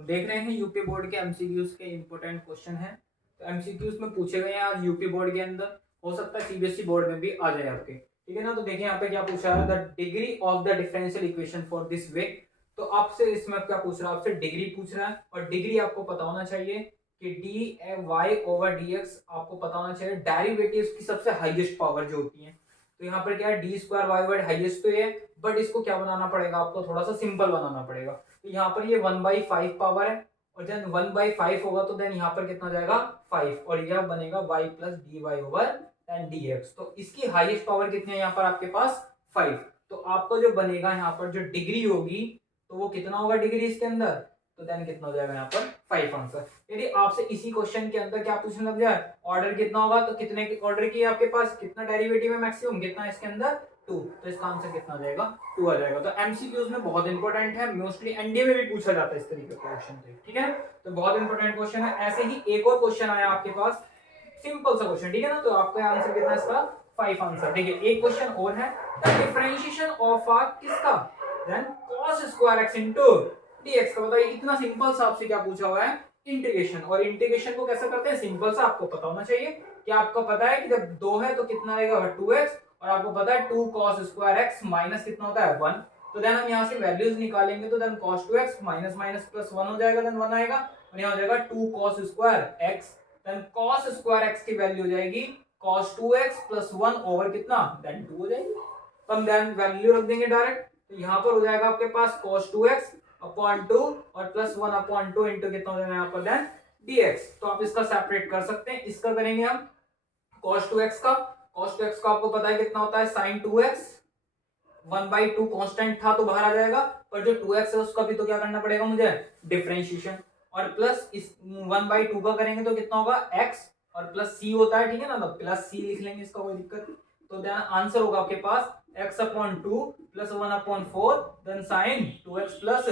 देख रहे हैं यूपी बोर्ड के एमसीक्यूज के इंपॉर्टेंट क्वेश्चन हैं। तो एमसीक्यूज में पूछे गए हैं आज यूपी बोर्ड के अंदर, हो सकता है सीबीएसई बोर्ड में भी आ जाए आपके, ठीक है ना। तो देखिए यहाँ पे क्या पूछा है, the degree of the differential equation for this way. तो आपसे इसमें क्या पूछ रहा है, आपसे डिग्री पूछ रहा है, और डिग्री आपको पता होना चाहिए कि D Y over D X आपको पता होना चाहिए डेरिवेटिव्स की सबसे हाईएस्ट पावर जो होती है। तो यहाँ पर क्या है, D square Y over highest तो है, बट इसको क्या बनाना पड़ेगा, आपको थोड़ा सा सिंपल बनाना पड़ेगा। तो यहाँ पर ये 1/5 पावर है, और जब 1/5 होगा तो देन यहाँ पर कितना जाएगा 5, और यह बनेगा y plus D Y over and D X. तो इसकी हाईएस्ट पावर कितनी है यहाँ पर आपके पास 5। तो आपको जो बनेगा यहाँ पर जो डिग्री होगी, तो वो कितना होगा डिग्री इसके अंदर, तो देन कितना हो जाएगा यहाँ पर 5 आंसर। यदि आपसे इसी क्वेश्चन के अंदर क्या पूछने लग जाए, ऑर्डर कितना होगा, तो कितने ऑर्डर की आपके पास कितना डेरिवेटिव है मैक्सिमम, कितना इसके अंदर 2, तो इसका आंसर कितना आ जाएगा 2 आ जाएगा। तो एमसीक्यूज में बहुत इंपॉर्टेंट है, मोस्टली एनडीए में भी पूछा जाता है इस तरीके का क्वेश्चन, ठीक है। तो बहुत इंपॉर्टेंट क्वेश्चन है। ऐसे ही एक और क्वेश्चन आया आपके पास, सिंपल सा क्वेश्चन, ठीक है ना। तो आपका आंसर कितना इसका 5 आंसर। देखिए एक क्वेश्चन और है, द डिफरेंशिएशन ऑफ अ किसका, then cos square x into dx का। बताइए इतना सिंपल सा आपसे क्या पूछा हुआ है, इंटीग्रेशन। और इंटीग्रेशन को कैसे करते हैं, सिंपल सा आपको पता होना चाहिए कि आपको पता है कि जब 2 है तो कितना रहेगा 2x, और आपको पता है 2 cos स्क्वायर x माइनस कितना होता है 1। तो देन हम यहाँ से वैल्यूज निकालेंगे, तो then cos 2x minus minus plus 1 हो जाएगा, देन 1 आएगा, और यहाँ हो जाएगा 2 cos square x, then cos square x की वैल्यू हो जाएगी cos 2x प्लस 1 ओवर कितना, देन 2 हो जाएगी। तो हम देन वैल्यू रख देंगे डायरेक्ट, तो यहाँ पर हो जाएगा आपके पास cos 2x अपॉन 2 और प्लस 1 अपॉन 2 इंटू कितना हो जाएगा यहाँ पर देन dx। तो आप इसका सेपरेट कर सकते हैं, इसका करेंगे हम cos 2x का। cos 2x का आपको पता है कितना होता है sin 2x, 1/2 कांस्टेंट था तो बाहर आ जाएगा, पर जो 2x है उसका भी तो क्या करना पड़ेगा मुझे, डिफरेंशिएशन। और प्लस इस 1/2 का करेंगे तो कितना होगा x, और प्लस c होता है, ठीक है ना, तो प्लस c लिख लेंगे, इसका कोई दिक्कत नहीं। तो देन आंसर होगा आपके पास x upon 2 plus 1 upon 4 then sin 2x plus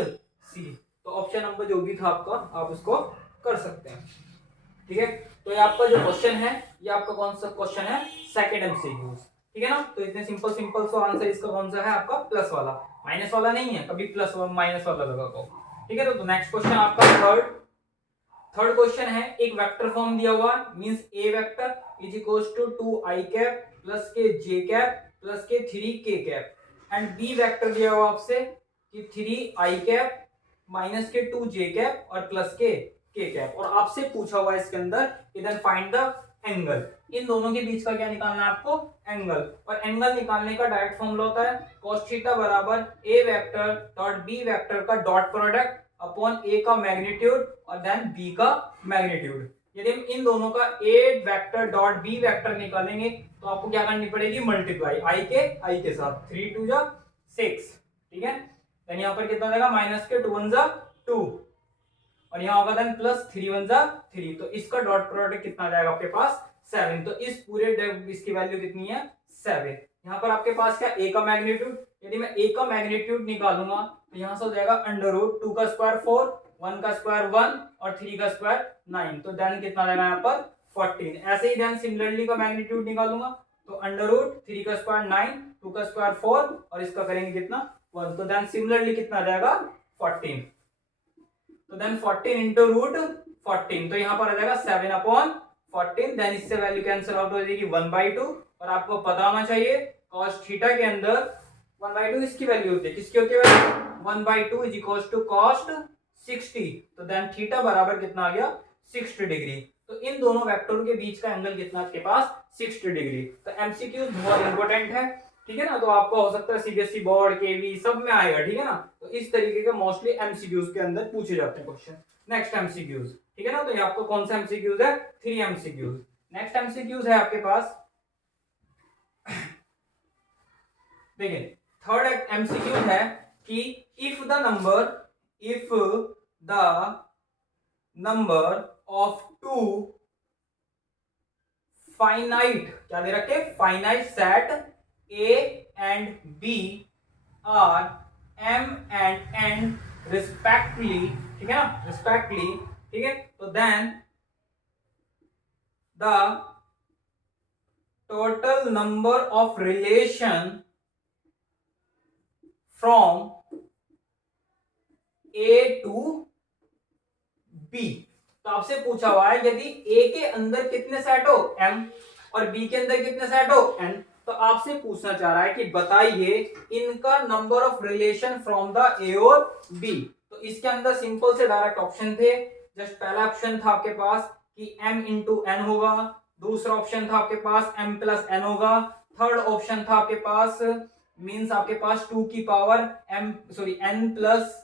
c। तो ऑप्शन नंबर जो भी था आपका, आप उसको कर सकते हैं, ठीक है। तो ये आपका जो क्वेश्चन है, ये आपका कौन सा क्वेश्चन है, सेकंड एमसीक्यूज, ठीक है ना। तो इतने सिंपल सिंपल सो आंसर इसका कौन सा है आपका, प्लस वाला, माइनस वाला नहीं है, कभी प्लस माइनस वाला लगा को, ठीक है। तो नेक्स्ट क्वेश्चन आपका थर्ड क्वेश्चन है, एक वेक्टर फॉर्म दिया हुआ means A vector is equals to 2i cap plus के j कैप प्लस के 3k cap, and B vector दिया हुआ आपसे कि 3i कैप माइनस के 2j कैप और प्लस के k कैप, और आपसे पूछा हुआ है इसके अंदर इधर फाइंड द एंगल। इन दोनों के बीच का क्या निकालना है आपको, एंगल। और एंगल निकालने का डायरेक्ट फॉर्मूला होता है cos थीटा बराबर a vector dot b vector का डॉट प्रोडक्ट अपॉन a का मैग्नीट्यूड और देन b का मैग्नीट्यूड। यदि हम इन दोनों का a vector dot b vector निकालेंगे तो आपको क्या करनी पड़ेगी, मल्टीप्लाई i के साथ, 3 2 जा 6, ठीक है। देन यहाँ पर कितना हो जाएगा, माइनस के 2 1 जा 2, और यहाँ होगा देन प्लस 3 1 जा 3, तो इसका डॉट प्रोडक्ट कितना आ जाएगा आपके पास 7। तो इस पूरे इसकी वैल्यू कितनी है 7। यहाँ पर आपके पास क्या a का मैग्नीट्यूड, यदि मैं a का मैग्नीट्यूड निकालूंगा तो यहाँ से हो जाएगा अंडर रूट 2 का स्क्वायर 4, 1 का स्क्वायर 1 और 3 का स्क्वायर 9, तो देन कितना आ जाएगा यहाँ पर 14। ऐसे ही देन सिमिलरली का मैग्नीट्यूड निकालूंगा तो अंडर रूट 3 का स्क्वायर 9, 2 का स्क्वायर 4 और इसका करेंगे कितना 1, तो देन सिमिलरली कितना आ जाएगा 14। तो देन 14 इंटू रूट 14, तो यहाँ पर आ जाएगा 7 अपॉन 14, देन इससे वैल्यू कैंसिल आउट हो जाएगी 1/2। और आपको पता होना चाहिए cos थीटा के अंदर 1/2 इसकी वैल्यू होती है, किसकी होती है value 1/2 is equals to cos 60, तो देन थीटा बराबर कितना आ गया 60 डिग्री। तो इन दोनों वेक्टरों के बीच का एंगल कितना आपके पास 60 डिग्री। तो एमसीक्यू बहुत इंपॉर्टेंट है, ठीक है ना। तो आपको हो सकता है सीबीएसई बोर्ड केवी सब में आएगा, ठीक है ना। तो इस तरीके के मोस्टली एमसीक्यूज के अंदर पूछे जाते हैं क्वेश्चन। नेक्स्ट एमसीक्यूज, ठीक है ना। तो ये आपको कौन सा एमसीक्यूज है, 3 एमसीक्यूज। नेक्स्ट एमसीक्यूज है आपके पास, देखिए थर्ड एमसीक्यू है कि if the number of two finite, क्या दे रखे, finite set A and B are M and N respectively, ठीक है ना, respectively, ठीक है। तो then the total number of relation from A to B. तो आपसे पूछा हुआ है यदि ए के अंदर कितने सेट हो m और बी के अंदर कितने सेट हो n, तो आपसे पूछना चाह रहा है कि बताइए इनका number of relation from the ए और बी। तो इसके अंदर सिंपल से डायरेक्ट ऑप्शन थे। जस्ट पहला ऑप्शन था आपके पास कि m इंटू एन होगा, दूसरा ऑप्शन था आपके पास m प्लस एन होगा, थर्ड ऑप्शन था आपके पास मींस आपके पास 2 की पावर n प्लस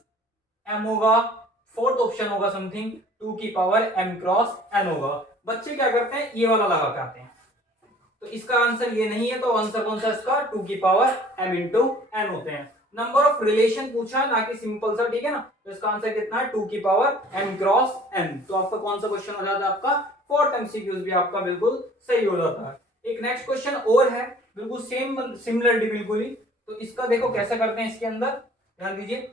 m होगा, फोर्थ ऑप्शन होगा समथिंग 2 की पावर m क्रॉस n होगा। बच्चे क्या करते हैं ये वाला लगा के आते हैं, तो इसका आंसर ये नहीं है, तो आंसर कौन सा इसका 2 की पावर m इंटू n होते हैं। नंबर ऑफ रिलेशन पूछा ना कि सिंपल सा, ठीक है ना, तो इसका आंसर कितना है 2 की पावर m क्रॉस n। तो आपका कौन सा क्वेश्चन हो जाता है आपका फोर्थ एमसीक्यूज भी आपका बिल्कुल सही हो जाता है। एक नेक्स्ट क्वेश्चन और है बिल्कुल सेम सिमिलरिटी बिल्कुल ही, तो इसका देखो कैसे करते हैं, इसके अंदर ध्यान दीजिए।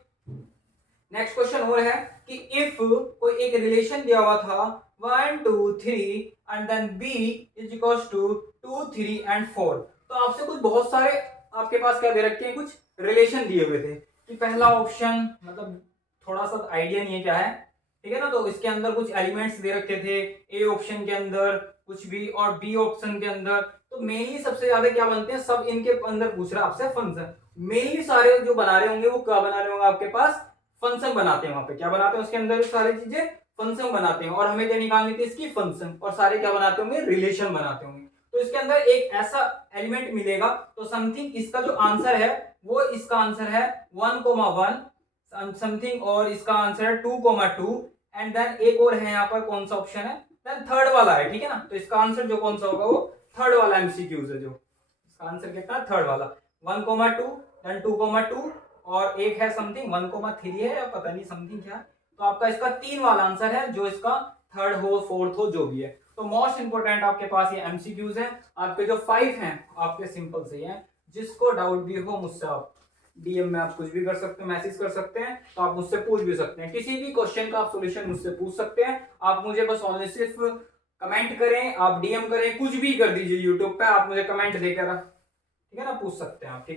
नेक्स्ट क्वेश्चन और है कि इफ कोई एक रिलेशन दिया हुआ था 1 2 3 and then b is equals to 2 3 and 4। तो आपसे कुछ बहुत सारे आपके पास क्या दे रखे हैं, कुछ रिलेशन दिए हुए थे कि पहला ऑप्शन मतलब थोड़ा सा आइडिया नहीं है क्या है, ठीक है ना, तो इसके अंदर कुछ एलिमेंट्स दे रखे थे ए ऑप्शन के अंदर कुछ भी और बी ऑप्शन के अंदर। तो मेनली सबसे ज्यादा क्या बनते हैं, सब इनके अंदर पूछ रहा है आपसे फंक्शन। मेनली सारे जो बना रहे होंगे वो क्या बना रहे होंगे आपके पास, फंक्शन बनाते हैं। वहां पे क्या बनाते हैं, उसके अंदर सारी चीजें फंक्शन बनाते हैं, और हमें क्या निकालनी थी इसकी फंक्शन, और सारे क्या बनाते होंगे रिलेशन बनाते होंगे। तो इसके अंदर एक ऐसा एलिमेंट मिलेगा, तो समथिंग इसका जो आंसर है वो इसका आंसर है 1,1 समथिंग, और इसका आंसर है 2,2 एंड देन एक और है यहाँ पर कौन सा ऑप्शन है, देन थर्ड वाला है, ठीक है ना। तो इसका आंसर जो कौन सा होगा वो थर्ड वाला एमसीक्यूज है, जो इसका आंसर कितना है थर्ड वाला 1,2 देन 2,2 और एक है समथिंग 1,3 है या पता नहीं समथिंग क्या। तो आपका इसका 3 वाला आंसर है, जो इसका थर्ड हो फोर्थ हो जो भी है। तो मोस्ट इंपोर्टेंट आपके पास ये एमसीक्यूज है। आपके जो 5 हैं आपके सिंपल से हैं, जिसको डाउट भी हो मुझसे आप डीएम में आप कुछ भी कर सकते हैं, मैसेज कर सकते हैं, तो आप मुझसे पूछ भी सकते हैं, किसी भी क्वेश्चन का आप सॉल्यूशन मुझसे पूछ सकते हैं। आप मुझे बस ओनली सिर्फ कमेंट करें, आप डीएम करें, कुछ भी कर दीजिए यूट्यूब पे, आप मुझे कमेंट देकर, ठीक है ना, पूछ सकते हैं आप, ठीक है।